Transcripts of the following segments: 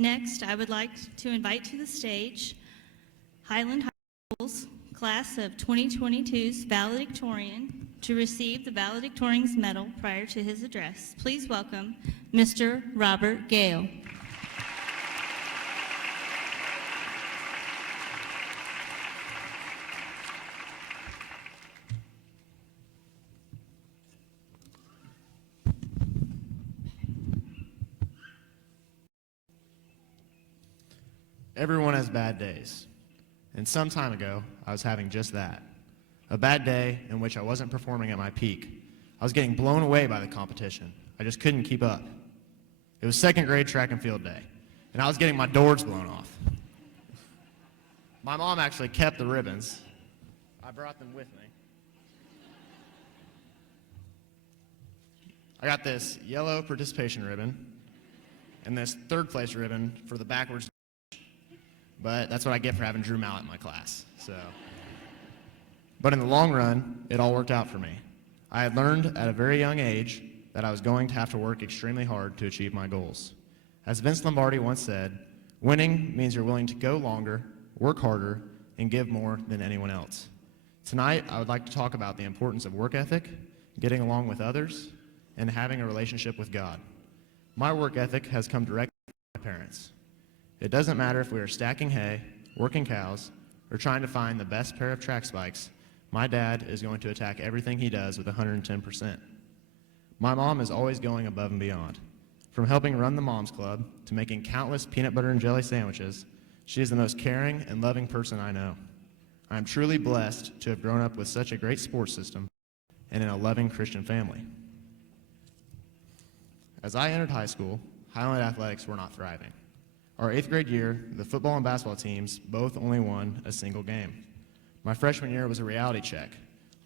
Next, I would like to invite to the stage Highland High School's class of 2022's valedictorian to receive the valedictorian's medal prior to his address. Please welcome Mr. Robert Gale. Everyone has bad days, and some time ago, I was having just that. A bad day in which I wasn't performing at my peak. I was getting blown away by the competition. I just couldn't keep up. It was second grade track and field day, and I was getting my doors blown off. My mom actually kept the ribbons. I brought them with me. I got this yellow participation ribbon and this third place ribbon for the backwards. But that's what I get for having Drew Mallett in my class. But in the long run, it all worked out for me. I had learned at a very young age that I was going to have to work extremely hard to achieve my goals. As Vince Lombardi once said, winning means you're willing to go longer, work harder, and give more than anyone else. Tonight, I would like to talk about the importance of work ethic, getting along with others, and having a relationship with God. My work ethic has come directly from my parents. It doesn't matter if we are stacking hay, working cows, or trying to find the best pair of track spikes, my dad is going to attack everything he does with 110%. My mom is always going above and beyond. From helping run the Moms Club to making countless peanut butter and jelly sandwiches, she is the most caring and loving person I know. I am truly blessed to have grown up with such a great sports system and in a loving Christian family. As I entered high school, Highland athletics were not thriving. Our 8th grade year, the football and basketball teams both only won a single game. My freshman year was a reality check.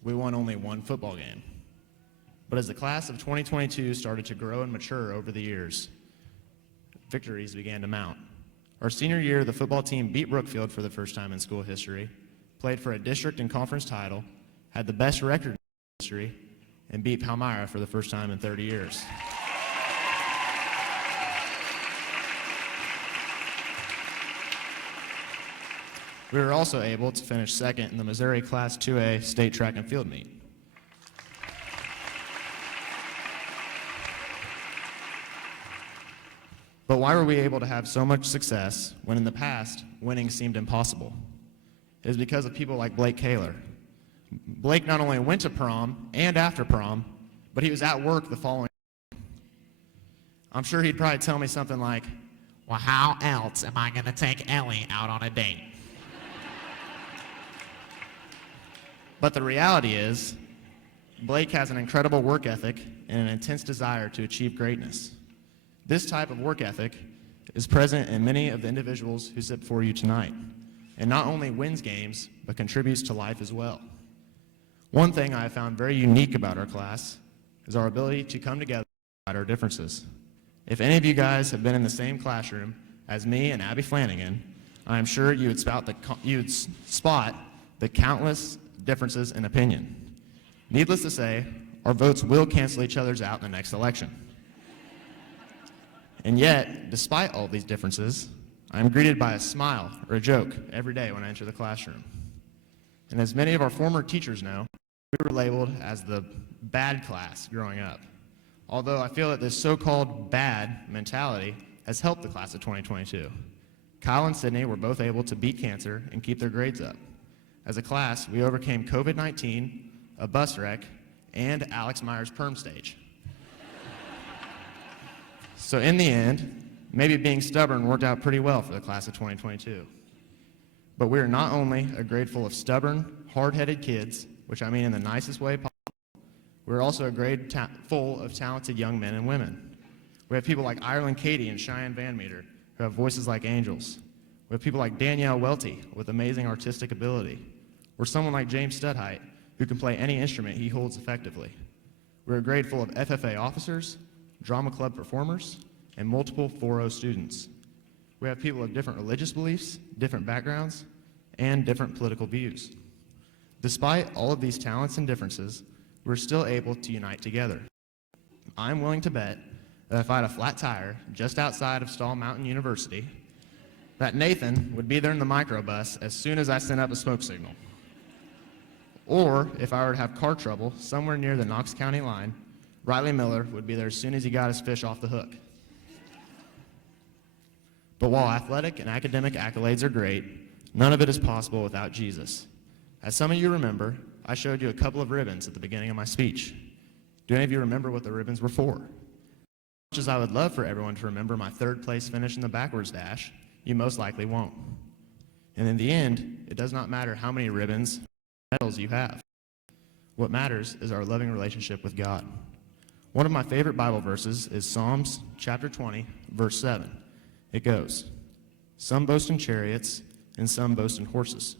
We won only one football game. But as the class of 2022 started to grow and mature over the years, victories began to mount. Our senior year, the football team beat Brookfield for the first time in school history, played for a district and conference title, had the best record in history, and beat Palmyra for the first time in 30 years. We were also able to finish second in the Missouri Class 2A state track and field meet. But why were we able to have so much success when in the past, winning seemed impossible? It is because of people like Blake Kaler. Blake not only went to prom and after prom, but he was at work the following day. I'm sure he'd probably tell me something like, "Well, how else am I going to take Ellie out on a date?" But the reality is, Blake has an incredible work ethic and an intense desire to achieve greatness. This type of work ethic is present in many of the individuals who sit before you tonight, and not only wins games, but contributes to life as well. One thing I have found very unique about our class is our ability to come together despite our differences. If any of you guys have been in the same classroom as me and Abby Flanagan, I am sure you would spot the countless differences in opinion. Needless to say, our votes will cancel each other's out in the next election. And yet, despite all these differences, I am greeted by a smile or a joke every day when I enter the classroom. And as many of our former teachers know, we were labeled as the bad class growing up. Although I feel that this so-called bad mentality has helped the class of 2022. Kyle and Sydney were both able to beat cancer and keep their grades up. As a class, we overcame COVID-19, a bus wreck, and Alex Meyer's perm stage. So in the end, maybe being stubborn worked out pretty well for the class of 2022. But we are not only a grade full of stubborn, hard-headed kids, which I mean in the nicest way possible, we're also a grade full of talented young men and women. We have people like Ireland Katie and Cheyenne Van Meter, who have voices like angels. We have people like Danielle Welty with amazing artistic ability, or someone like James Studheit, who can play any instrument he holds effectively. We're a grade full of FFA officers, drama club performers, and multiple 4.0 students. We have people of different religious beliefs, different backgrounds, and different political views. Despite all of these talents and differences, we're still able to unite together. I'm willing to bet that if I had a flat tire just outside of Stall Mountain University, that Nathan would be there in the microbus as soon as I sent up a smoke signal. Or if I were to have car trouble somewhere near the Knox County line, Riley Miller would be there as soon as he got his fish off the hook. But while athletic and academic accolades are great, none of it is possible without Jesus. As some of you remember, I showed you a couple of ribbons at the beginning of my speech. Do any of you remember what the ribbons were for? As much as I would love for everyone to remember my third place finish in the backwards dash, you most likely won't. And in the end, it does not matter how many ribbons or medals you have. What matters is our loving relationship with God. One of my favorite Bible verses is Psalms chapter 20, verse 7. It goes, "Some boast in chariots and some boast in horses,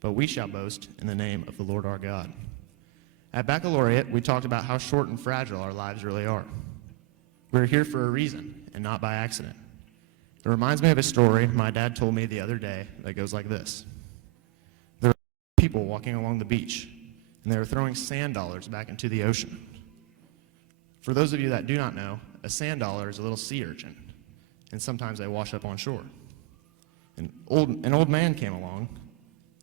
but we shall boast in the name of the Lord our God." At Baccalaureate, we talked about how short and fragile our lives really are. We're here for a reason and not by accident. It reminds me of a story my dad told me the other day that goes like this. There were people walking along the beach, and they were throwing sand dollars back into the ocean. For those of you that do not know, a sand dollar is a little sea urchin, and sometimes they wash up on shore. An old man came along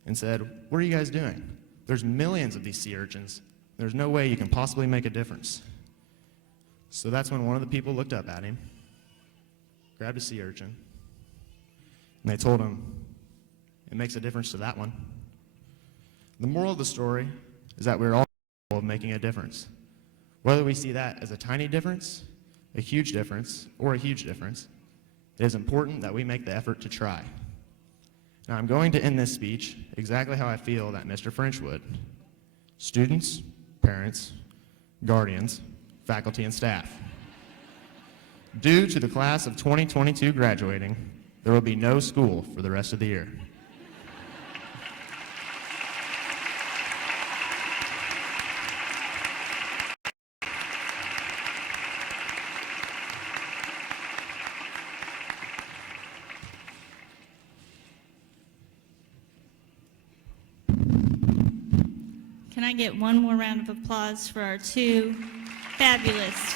and said, "What are you guys doing? There's millions of these sea urchins. There's no way you can possibly make a difference." So that's when one of the people looked up at him, grabbed a sea urchin, and they told him, "It makes a difference to that one." The moral of the story is that we're all capable of making a difference. Whether we see that as a tiny difference, a huge difference, or a huge difference, it is important that we make the effort to try. Now, I'm going to end this speech exactly how I feel that Mr. French would. Students, parents, guardians, faculty, and staff. Due to the class of 2022 graduating, there will be no school for the rest of the year. Can I get one more round of applause for our two fabulous